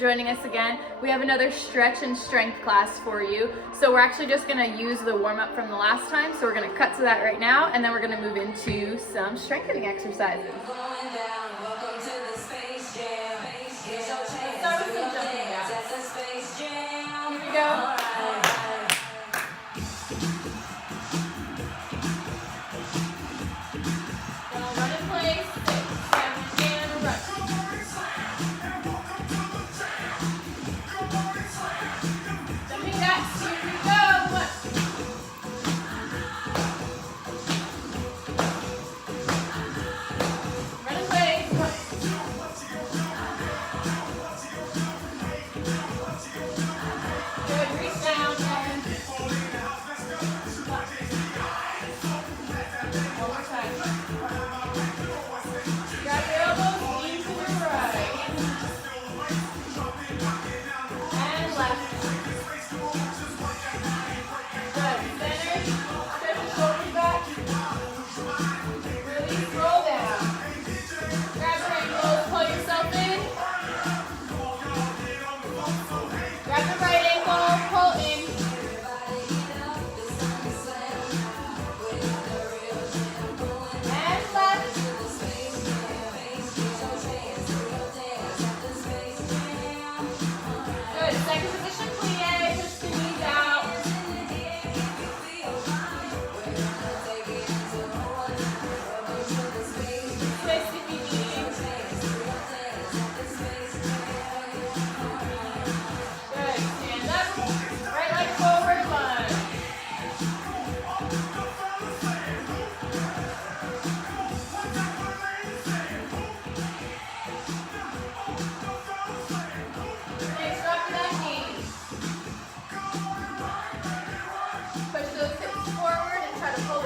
joining us again. We have another stretch and strength class for you. So we're actually just gonna use the warm-up from the last time. So we're gonna cut to that right now, and then we're gonna move into some strengthening exercises. Start with some jumping jacks. Here we go.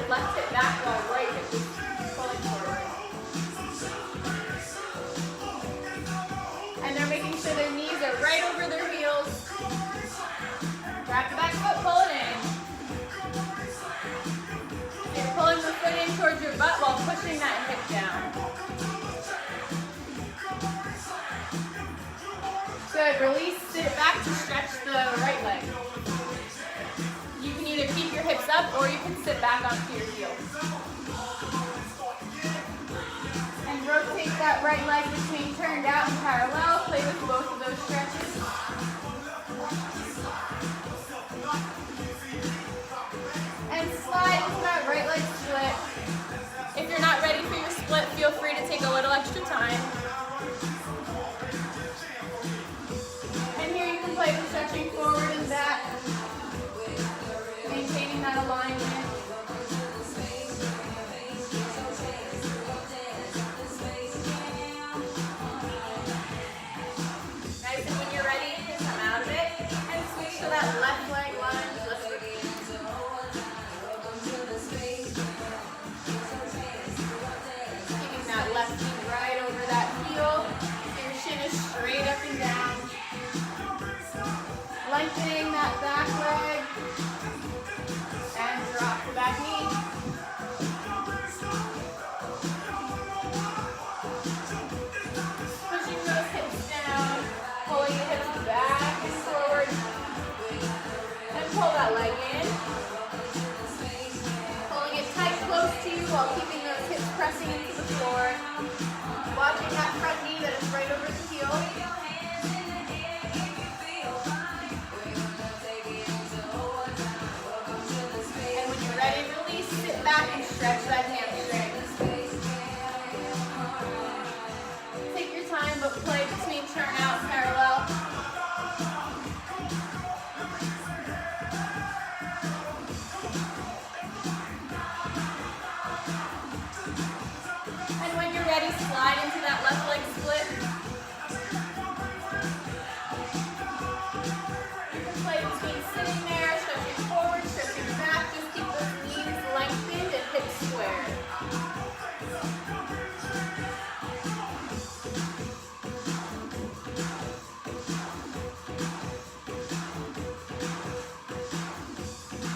Left hip back while right hip is pulling forward. And they're making sure their knees are right over their heels. Grab the back foot, pull it in. You're pulling the foot in towards your butt while pushing that hip down. Good, release, sit back to stretch the right leg. You can either keep your hips up or you can sit back onto your heels. And rotate that right leg between turned out and parallel. Play with both of those stretches. And slide into that right leg split. If you're not ready for your split, feel free to take a little extra time. And here you can play with stretching forward and back. Maintaining that alignment. Nice, and when you're ready, you can come out of it and switch to that left leg lunge. Lift it. Keeping that left knee right over that heel. Your shin is straight up and down. Lengthening that back leg. Drop the back knee. Pushing those hips down, pulling the hips back and forward. And pull that leg in. Pulling it tight close to you while keeping those hips pressing into the floor. Watching that front knee that is right over the heel. Back and stretch that hamstring. Take your time, but play between turn out and parallel. And when you're ready, slide into that left leg split. You can play between sitting there, stretching forward, stretching back. Just keep those knees lengthened and hips squared.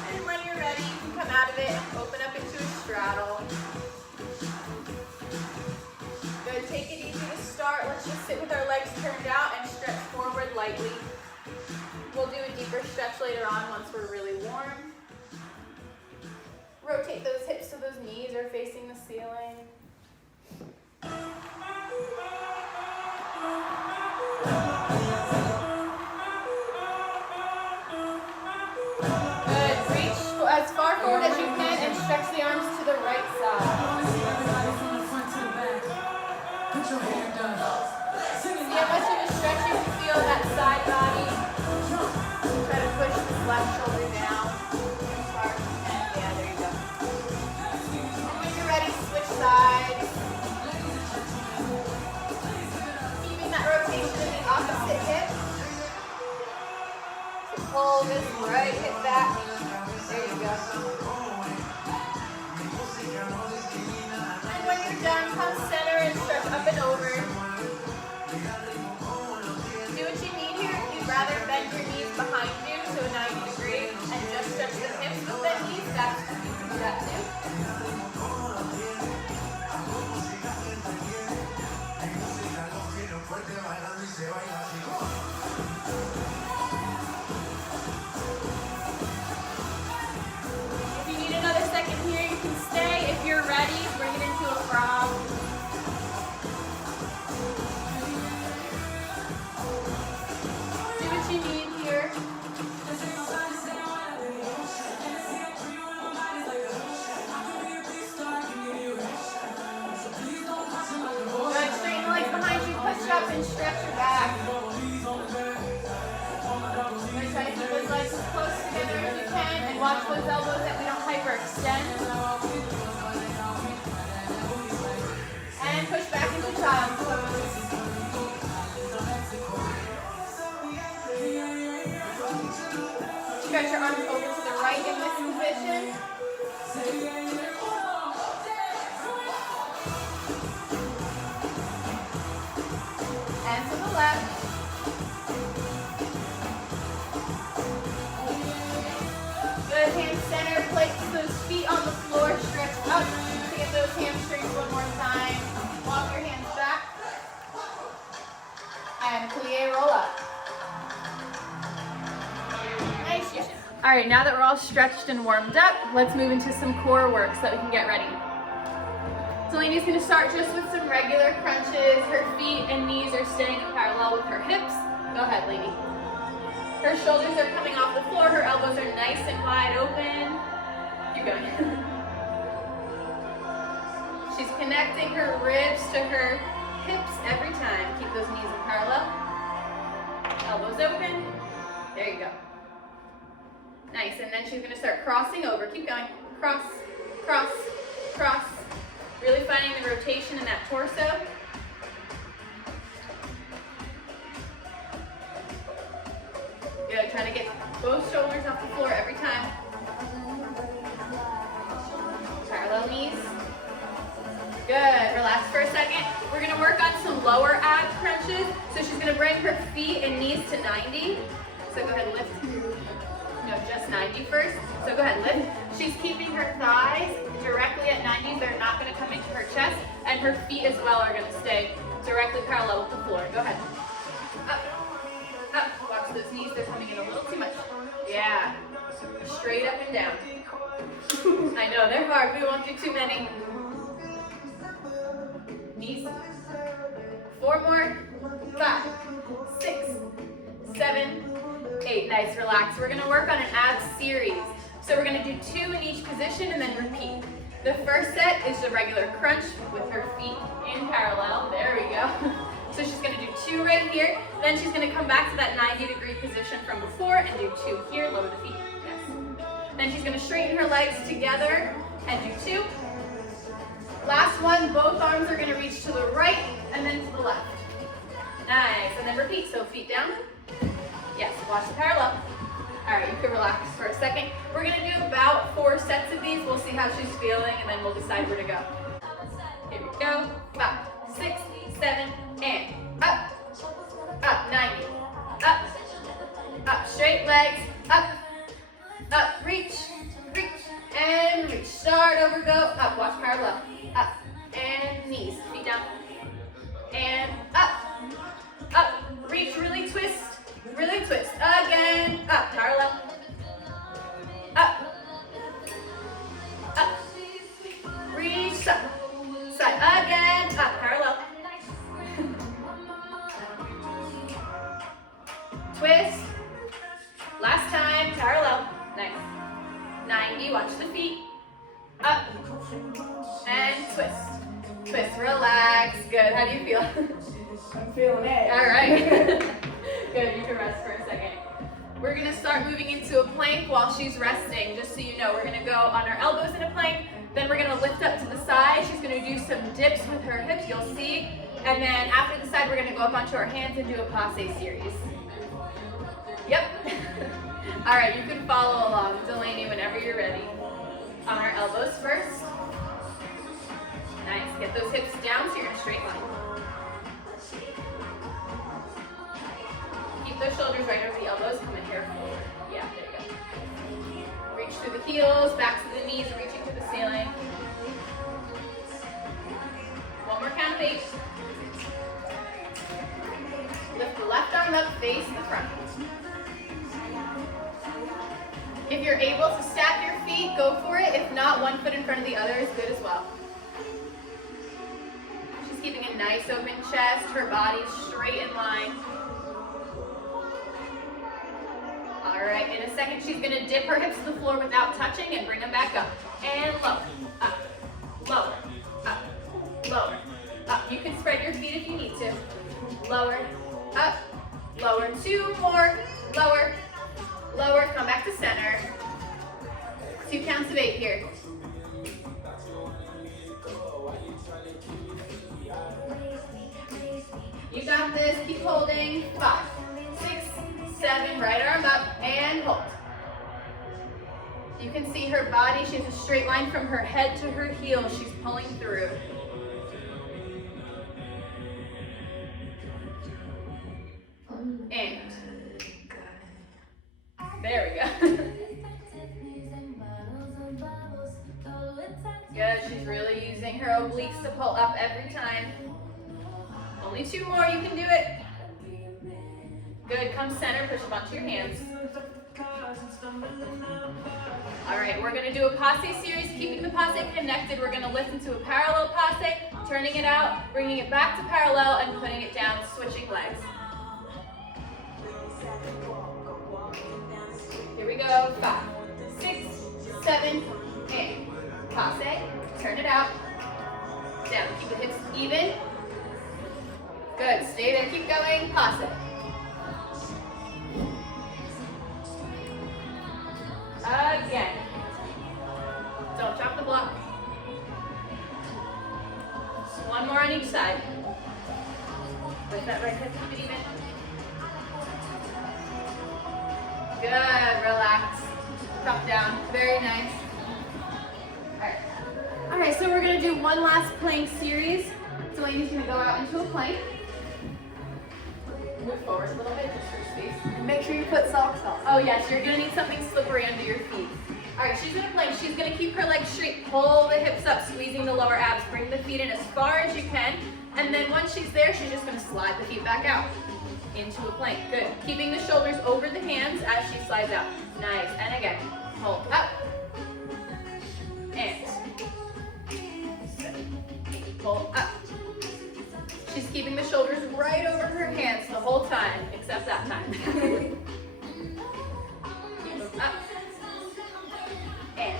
And when you're ready, you can come out of it and open up into a straddle. Good, take it easy to start. Let's just sit with our legs turned out and stretch forward stretch later on once we're really warm. Rotate those hips so those knees are facing the ceiling. Good. Reach as far forward as you can and stretch the arms to the right side. See how much of a stretch you can feel that side body. Try to push this left shoulder down. Yeah, there you go. And when you're ready, switch sides. Keeping that rotation in the opposite hip. So pull this right hip back. There you go. And when you're done, come center and stretch up and over. Do what you need here. If you'd rather bend your knees behind you to a 90 degree and just stretch the hips with the knees, that's you can do that too. If you need another second here, you can stay. If you're ready, bring it into a frog. Do what you need here. Good, straighten the legs behind you, push up and stretch your back. Good, try to keep those legs as close together as you can and watch those elbows that we don't hyperextend. And push back into child's pose. Stretch your arms over to the right in this position. And to the left. Good, hands center, place those feet on the floor, stretch up to get those hamstrings one more time. Walk your hands back. And plie roll up. Nice. All right, now that we're all stretched and warmed up, let's move into some core work so that we can get ready. Delaney's gonna start just with some regular crunches. Her feet and knees are staying parallel with her hips. Go ahead, lady. Her shoulders are coming off the floor. Her elbows are nice and wide open. Keep going. She's connecting her ribs to her hips every time. Keep those knees in parallel. Elbows open. There you go. Nice, and then she's gonna start crossing over. Keep going. Cross, cross, cross. Really finding the rotation in that torso. Good, try to get both shoulders off the floor every time. Parallel knees. Good, relax for a second. We're gonna work on some lower ab crunches. So she's gonna bring her feet and knees to 90. So go ahead, lift. No, just 90 first. So go ahead, lift. She's keeping her thighs directly at 90. They're not gonna come into her chest. And her feet as well are gonna stay directly parallel with the floor. Go ahead. Up, up. Watch those knees, they're coming in a little too much. Yeah, straight up and down. I know, they're hard, we won't do too many. Knees. 4 more. 5, 6, 7, 8. Nice, relax. We're gonna work on an ab series. So we're gonna do 2 in each position and then repeat. The first set is the regular crunch with her feet in parallel. There we go. So she's gonna do 2 right here. Then she's gonna come back to that 90-degree position from before and do 2 here. Lower the feet. Yes. Then she's gonna straighten her legs together and do 2. Last one, both arms are gonna reach to the right and then to the left. Nice, and then repeat, so feet down. Yes, watch the parallel. All right, you can relax for a second. We're gonna do about 4 sets of these. We'll see how she's feeling and then we'll decide where to go. Here we go, 5, 6, 7, and up, up, 90, up, straight legs, up, reach, and reach. Start over, go, up, watch parallel, up, and knees, feet down, and up, reach, really twist, really Good, twist. Again. Up, parallel. Up. Up. Reach, side. Side. Again. Up, parallel. Twist. Last time, parallel. Nice. 90, watch the feet. Up. And twist. Twist, relax. Good, how do you feel? I'm feeling it. All right. Good, you can rest for a second. We're gonna start moving into a plank while she's resting. Just so you know, we're gonna go on our elbows in a plank, then we're gonna lift up to the side. She's gonna do some dips with her hips, you'll see. And then after the side, we're gonna go up onto our hands and do a passe series. Yep. All right, you can follow along, Delaney, whenever you're ready. On our elbows first. Nice, get those hips down so you're in a straight line. Keep those shoulders right over the elbows, come in here forward. Yeah, there you go. Reach through the heels, back to the knees, reaching to the ceiling. One more count of 8. Lift the left arm up, face the front. If you're able to stack your feet, go for it. If not, one foot in front of the other is good as well. She's keeping a nice open chest, her body straight in line. All right, in a second, she's gonna dip her hips to the floor without touching and bring them back up. And lower, up, lower, up, lower, up. You can spread your feet if you need to. Lower, up, lower, 2 more, lower, lower, come back to center. 2 counts of 8 here. You got this, keep holding. 5, 6, 7, right arm up, and hold. You can see her body, she has a straight line from her head to her heels. She's pulling through. And there we go. Good, she's really using her obliques to pull up every time. Only 2 more, you can do it. Good, come center, push up onto your hands. All right, we're gonna do a passe series, keeping the passe connected. We're gonna lift into a parallel passe, turning it out, bringing it back to parallel, and putting it down, switching legs. Here we go, 5, 6, 7, and passe, turn it out, down, keep the hips even. Good, stay there, keep going, passe. Again. Don't drop the block. 1 more on each side. Lift that right hip, keep it even. Good, relax. Drop down, very nice. All right, so we're gonna do one last plank series. Delaney's gonna go out into a plank. Move forward a little bit, just for space. And make sure you put socks on. Oh yes, you're gonna need something slippery under your feet. All right, she's gonna plank. She's gonna keep her legs straight, pull the hips up, squeezing the lower abs, bring the feet in as far as you can. And then once she's there, she's just gonna slide the feet back out into a plank. Good, keeping the shoulders over the hands as she slides out. Nice, and again, hold up. And pull up. She's keeping the shoulders right over her hands the whole time, except that time. Keep them up. And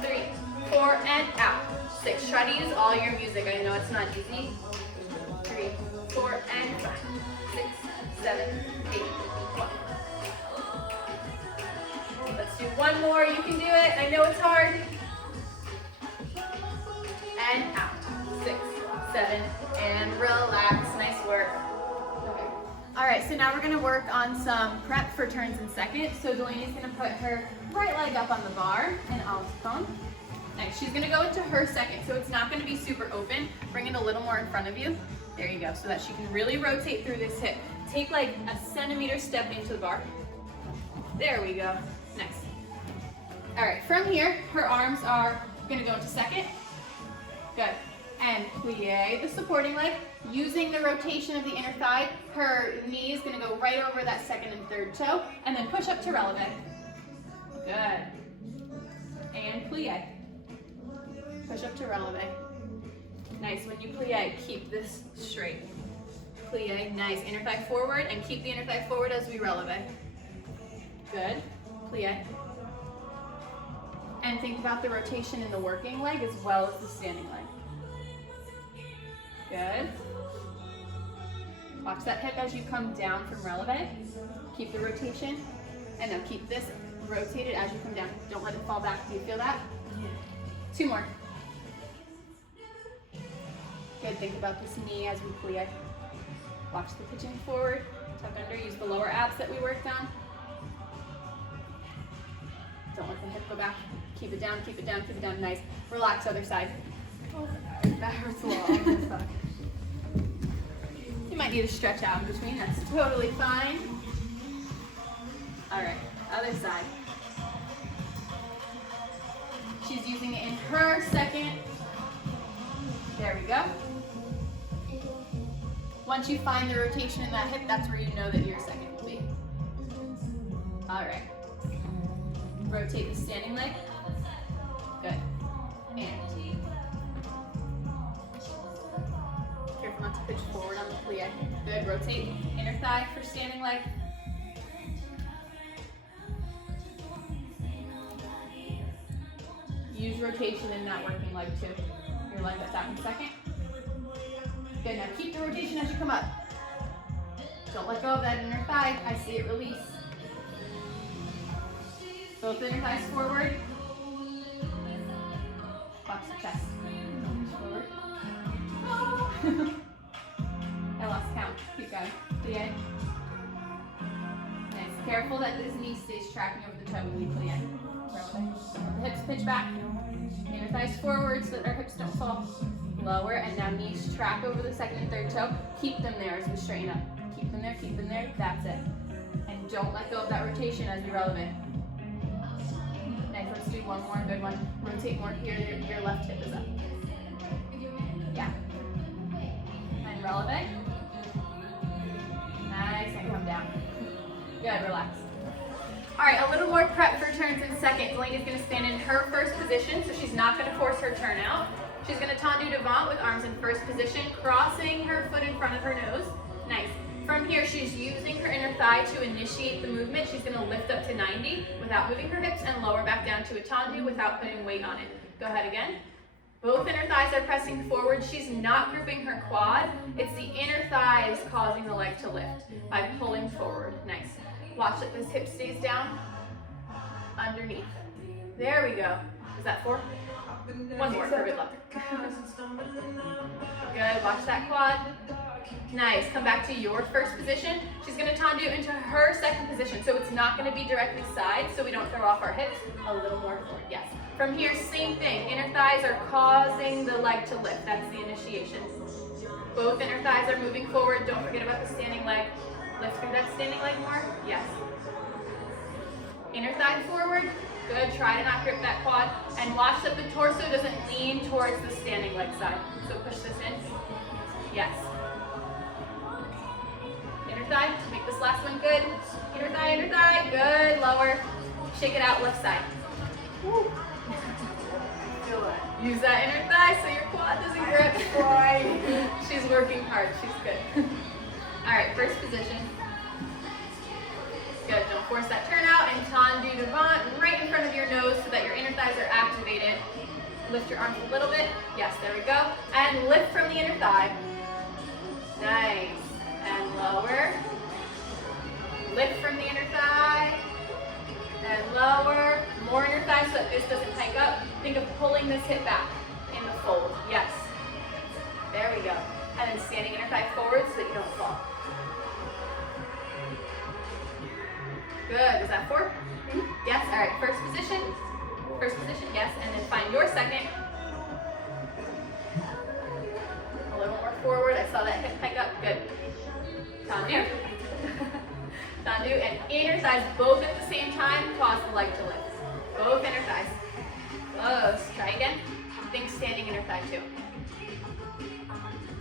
3, 4, and out. 6. Try to use all your music. I know it's not easy. 3, 4, and 5, 6, 7, 8, 1. Let's do 1 more. You can do it. I know it's hard. And out. 6, 7, and relax. Nice work. Okay. All right, so now we're gonna work on some prep for turns in second. So Delaney's gonna put her right leg up on the bar and Alisa. Next, she's gonna go into her second, so it's not gonna be super open. Bring it a little more in front of you. There you go, so that she can really rotate through this hip. Take like a centimeter step into the bar. There we go. Next. All right, from here, her arms are gonna go into second. Good. And plie the supporting leg. Using the rotation of the inner thigh, her knee is going to go right over that second and third toe. And then push up to releve. Good. And plie. Push up to releve. Nice. When you plie, keep this straight. Plie. Nice. Inner thigh forward and keep the inner thigh forward as we releve. Good. Plie. And think about the rotation in the working leg as well as the standing leg. Good. Watch that hip as you come down from releve. Keep the rotation. And now keep this rotated as you come down. Don't let it fall back. Do you feel that? Yeah. 2 more. Good. Think about this knee as we plie. Watch the pitching forward. Tuck under. Use the lower abs that we worked on. Don't let the hip go back. Keep it down, keep it down, keep it down. Nice. Relax, other side. Oh, that hurts a lot on this side. You might need to stretch out in between. That's totally fine. All right, other side. She's using it in her second. There we go. Once you find the rotation in that hip, that's where you know that your second will be. All right. Rotate the standing leg. Good. And careful not to pitch forward on the plie. Good. Rotate inner thigh for standing leg. Use rotation in that working leg too. Your leg that's out in second. Good. Now keep the rotation as you come up. Don't let go of that inner thigh. I see it release. Both inner thighs forward. Watch the chest. Forward. I lost count. Keep going. Plie. Nice. Careful that this knee stays tracking over the toe when we plie. The hips pitch back. Inner thighs forward so that our hips don't fall. Lower, and now knees track over the second and third toe. Keep them there as we straighten up. Keep them there, keep them there. That's it. And don't let go of that rotation as we releve. Nice, let's do one more, good one. Rotate more here, your left hip is up. Yeah. And releve. Nice, and come down. Good, relax. All right, a little more prep for turns in second. Delaney's gonna stand in her first position, so she's not gonna force her turn out. She's gonna tendu devant with arms in first position, crossing her foot in front of her nose. Nice. From here, she's using her inner thigh to initiate the movement. She's gonna lift up to 90 without moving her hips and lower back down to a tendu without putting weight on it. Go ahead again. Both inner thighs are pressing forward. She's not grouping her quad. It's the inner thighs causing the leg to lift by pulling forward. Nice. Watch that this hip stays down underneath. There we go. Is that 4? One more for good luck. Good, watch that quad. Nice, come back to your first position. She's gonna tendu into her second position, so it's not gonna be directly side, so we don't throw off our hips. A little more forward, yes. From here, same thing. Inner thighs are causing the leg to lift. That's the initiation. Both inner thighs are moving forward. Don't forget about the standing leg. Lift through that standing leg more, yes. Inner thigh forward. Good, try to not grip that quad. And watch that the torso doesn't lean towards the standing leg side. So push this in. Yes. Inner thigh, make this last one good. Inner thigh, good, lower. Shake it out, left side. Woo. Use that inner thigh so your quad doesn't grip. She's working hard, she's good. All right, first position. Good, don't force that turn out, and tendu devant right in front of your nose so that your inner thighs are activated. Lift your arms a little bit. Yes, there we go. And lift from the inner thigh. Nice. And lower. Lift from the inner thigh. And lower. More inner thigh so that this doesn't hike up. Think of pulling this hip back in the fold. Yes. There we go. And then standing inner thigh forward so that you don't fall. Good. Was that 4? Mm-hmm. Yes. All right. First position. First position. Yes. And then find your second. A little more forward. I saw that hip hike up. Good. Tendu. Tendu and inner thighs both at the same time cause the leg to lift. Both inner thighs. Close. Try again. Think standing inner thigh too.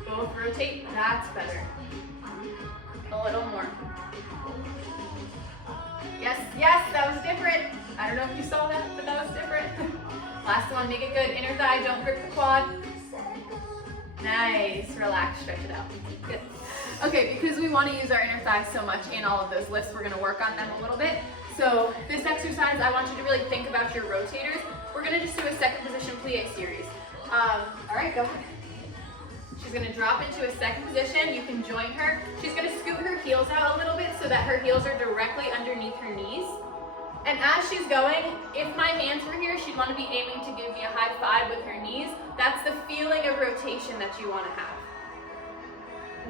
Both rotate, that's better. A little more. Yes, yes, that was different. I don't know if you saw that, but that was different. Last one, make it good. Inner thigh, don't grip the quad. Nice, relax, stretch it out. Good. Okay, because we want to use our inner thighs so much in all of those lifts, we're going to work on them a little bit. So this exercise, I want you to really think about your rotators. We're going to just do a second position plie series. All right, go ahead. She's going to drop into a second position. You can join her. She's going to scoot her heels out a little bit so that her heels are directly underneath her knees. And as she's going, if my hands were here, she'd want to be aiming to give me a high five with her knees. That's the feeling of rotation that you want to have.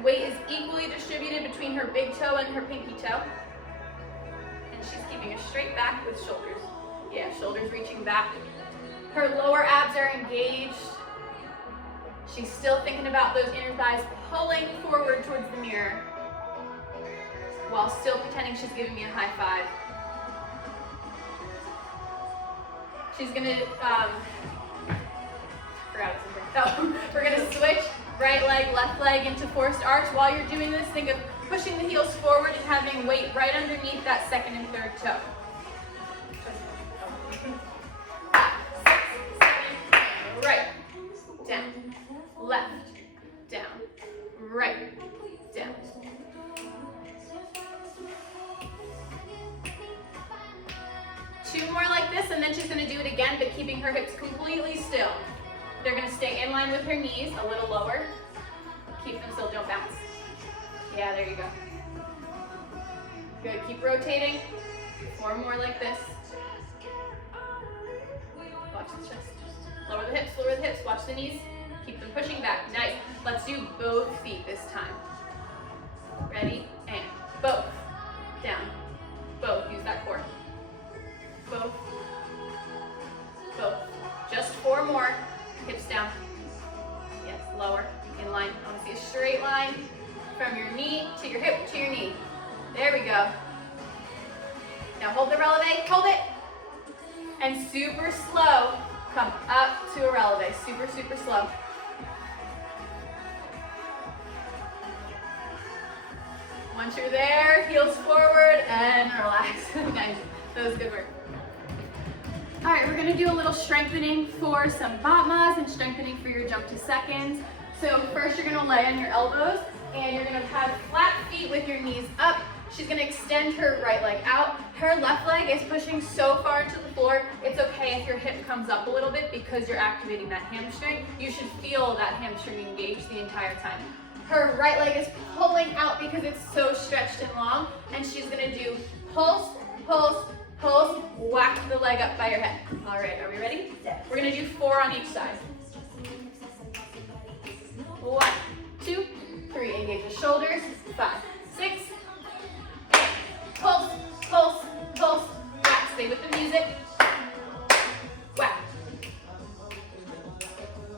Weight is equally distributed between her big toe and her pinky toe. And she's keeping a straight back with shoulders. Yeah, shoulders reaching back. Her lower abs are engaged. She's still thinking about those inner thighs pulling forward towards the mirror while still pretending she's giving me a high five. She's gonna, forgot something. Oh, we're gonna switch right leg, left leg into forced arch. While you're doing this, think of pushing the heels forward and having weight right underneath that second and third toe. 5, 6, 7, right, down, left, down, right, down. Two more like this, and then she's going to do it again, but keeping her hips completely still. They're going to stay in line with her knees, a little lower. Keep them still, don't bounce. Yeah, there you go. Good, keep rotating. 4 more like this. Watch the chest. Lower the hips, watch the knees. Keep them pushing back, nice. Let's do both feet this time. Ready, and both. Down, both, use that core. Both, both. Just 4 more. Hips down. Yes, lower, in line. I want to see a straight line from your knee to your hip to your knee. There we go. Now hold the releve, hold it. And super slow, come up to a releve. Super, super slow. Once you're there, heels forward and relax. Nice, that was good work. All right, we're gonna do a little strengthening for some batmas and strengthening for your jump to seconds. So first you're gonna lay on your elbows and you're gonna have flat feet with your knees up. She's gonna extend her right leg out. Her left leg is pushing so far into the floor, it's okay if your hip comes up a little bit because you're activating that hamstring. You should feel that hamstring engaged the entire time. Her right leg is pulling out because it's so stretched and long, and she's gonna do pulse, pulse, pulse, whack the leg up by your head. All right, are we ready? Yes. We're gonna do 4 on each side. 1, 2, 3, engage the shoulders. 5, 6, 8, pulse, pulse, pulse, whack, stay with the music. Whack.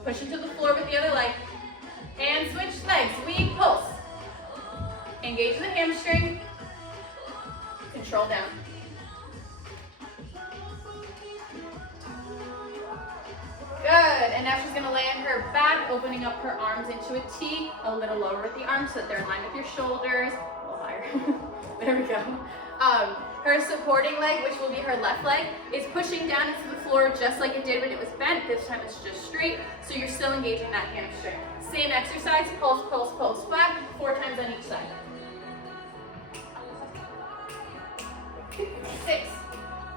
Push into the floor with the other leg. And switch legs, we pulse. Engage the hamstring. Control down. Good, and now she's gonna lay on her back, opening up her arms into a T, a little lower with the arms so that they're in line with your shoulders. A little higher. There we go. Her supporting leg, which will be her left leg, is pushing down into the floor just like it did when it was bent. This time it's just straight, so you're still engaging that hamstring. Same exercise, pulse, pulse, pulse, back, 4 times on each side. 6,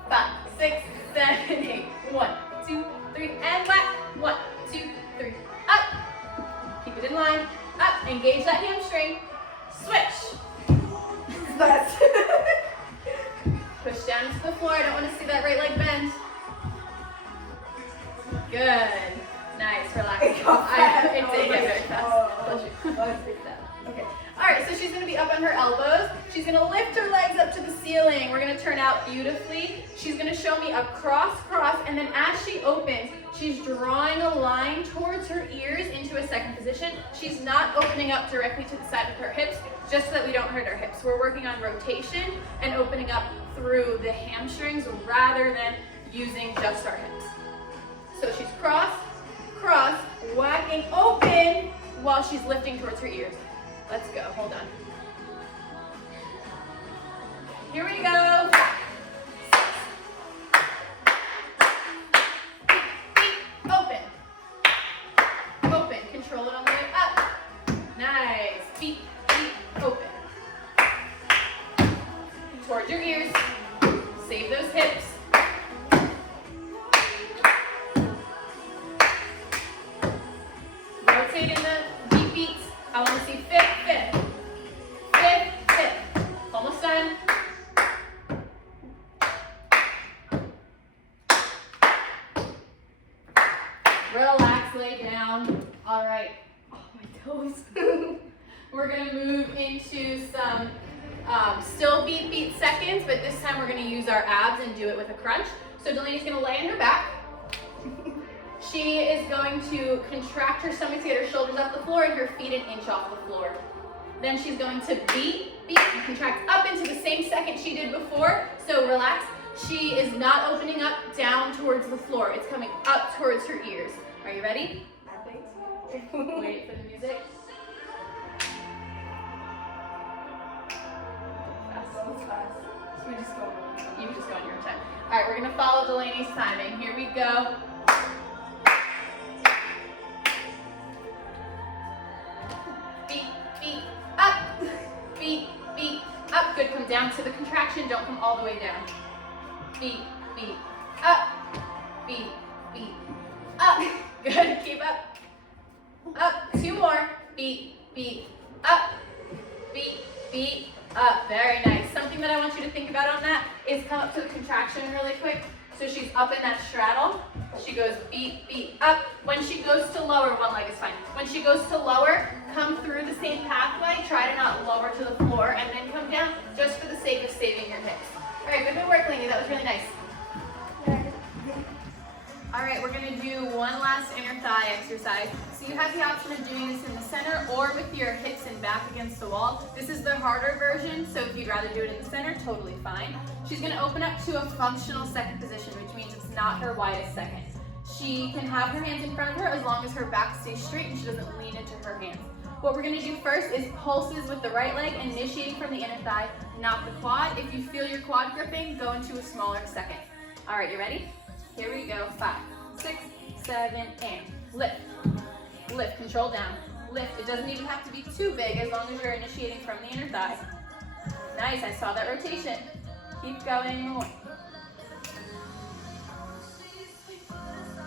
5, 6, 7, 8. 1, 2, 3, and whack. 1, 2, 3, up. Keep it in line, up. Engage that hamstring. Switch. Push down into the floor. I don't want to see that right leg bend. Good. Nice. Relax. It did get very fast. Okay. All right, so she's going to be up on her elbows. She's going to lift her legs up to the ceiling. We're going to turn out beautifully. She's going to show me a cross, and then as she opens, she's drawing a line towards her ears into a second position. She's not opening up directly to the side with her hips, just so that we don't hurt our hips. We're working on rotation and opening up through the hamstrings rather than using just our hips. So she's cross, whacking, open, while she's lifting towards her ears. Let's go, hold on. Here we go. Feet open. Open, control it on the way up. Nice, feet open. Towards your ears, save those hips. Rotate in the deep beats. I want to see fifth. Almost done. Relax, lay down. All right. Oh, my toes. We're gonna move into some still beat seconds, but this time we're gonna use our abs and do it with a crunch. So Delaney's gonna lay on her back. She is going to contract her stomach to get her shoulders off the floor and her feet an inch off the floor. Then she's going to beat, and contract up into the same second she did before. So relax. She is not opening up down towards the floor. It's coming up towards her ears. Are you ready? I think so. Wait for the music. Fast. So we just go. You just go on your own time. All right, we're gonna follow Delaney's timing. Here we go. Feet up. Feet up. Good, come down to the contraction. Don't come all the way down. Feet up. Feet up. Good, keep up. Up, two more. Feet up. Feet up. Very nice. Something that I want you to think about on that is come up to the contraction really quick. So she's up in that straddle. She goes feet up. When she goes to lower, one leg is fine. When she goes to lower, come through the same pathway. Try to not lower to the floor and then come down just for the sake of saving your hips. All right, good work, Lainey. That was really nice. All right, we're gonna do one last inner thigh exercise. So you have the option of doing this in the center or with your hips and back against the wall. This is the harder version, so if you'd rather do it in the center, totally fine. She's gonna open up to a functional second position, which means it's not her widest second. She can have her hands in front of her as long as her back stays straight and she doesn't lean into her hands. What we're gonna do first is pulses with the right leg, initiating from the inner thigh, not the quad. If you feel your quad gripping, go into a smaller second. All right, you ready? Here we go, 5, 6, 7, and lift. Lift, control down. Lift, it doesn't even have to be too big as long as you're initiating from the inner thigh. Nice, I saw that rotation. Keep going more.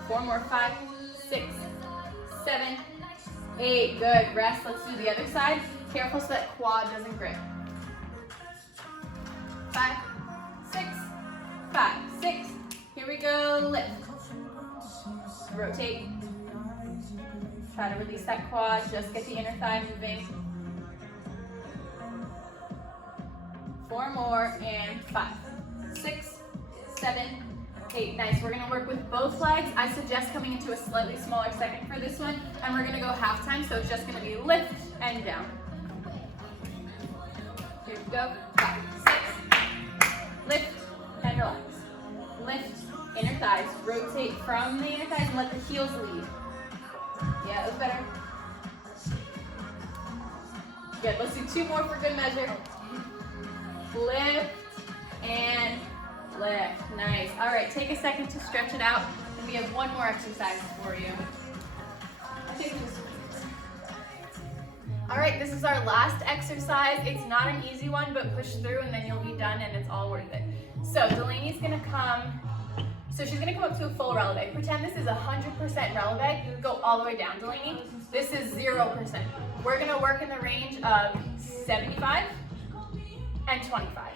4 more, 5, 6, 7, 8, good, rest. Let's do the other side. Careful so that quad doesn't grip. 5, 6, 5, 6. Here we go, lift. Rotate. Try to release that quad, just get the inner thigh moving. 4 more, and 5, 6, 7, 8. Nice, we're gonna work with both legs. I suggest coming into a slightly smaller second for this one, and we're gonna go half time, so it's just gonna be lift and down. Here we go, 5, 6, lift and relax. Lift, inner thighs, rotate from the inner thighs and let the heels lead. Yeah, that's better. Good, let's do 2 more for good measure. Lift and lift, nice. All right, take a second to stretch it out, and we have 1 more exercise for you. All right, this is our last exercise. It's not an easy one, but push through and then you'll be done and it's all worth it. So Delaney's gonna come, she's gonna come up to a full releve. Pretend this is 100% releve. Go all the way down, Delaney. This is 0%. We're gonna work in the range of 75 and 25.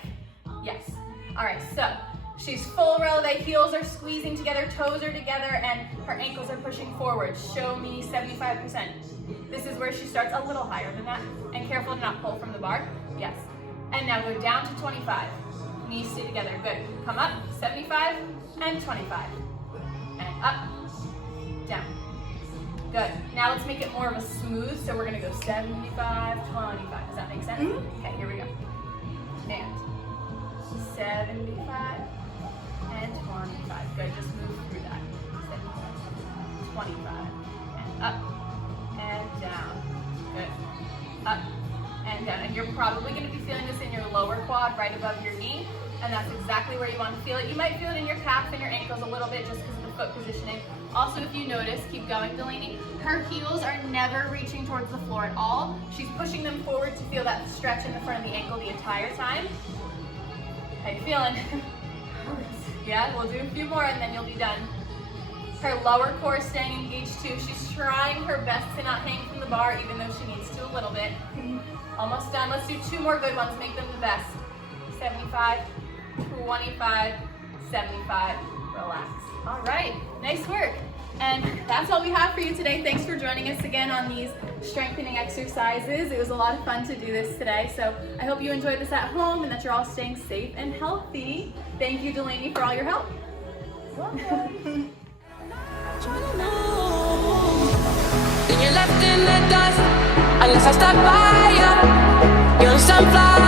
Yes. All right, so she's full releve, heels are squeezing together, toes are together, and her ankles are pushing forward. Show me 75%. This is where she starts a little higher than that. And careful to not pull from the bar. Yes. And now go down to 25. Knees stay together. Good. Come up, 75 and 25. And up, down. Good. Now let's make it more of a smooth. So we're going to go 75, 25. Does that make sense? Mm-hmm. Okay, here we go. And 75 and 25. Good. Just move through that. 75, 25. And up. and down. Good. Up and down. And you're probably going to be feeling this in your lower quad right above your knee, and that's exactly where you want to feel it. You might feel it in your calf and your ankles a little bit just because of the foot positioning. Also, if you notice, keep going, Delaney, her heels are never reaching towards the floor at all. She's pushing them forward to feel that stretch in the front of the ankle the entire time. How you feeling? Yeah, we'll do a few more and then you'll be done. Her lower core is staying engaged too. She's trying her best to not hang from the bar, even though she needs to a little bit. Almost done. Let's do 2 more good ones. Make them the best. 75, 25, 75. Relax. All right, nice work. And that's all we have for you today. Thanks for joining us again on these strengthening exercises. It was a lot of fun to do this today. So I hope you enjoyed this at home and that you're all staying safe and healthy. Thank you, Delaney, for all your help. Then you're left in the dust unless I stop by you. You're a sunflower.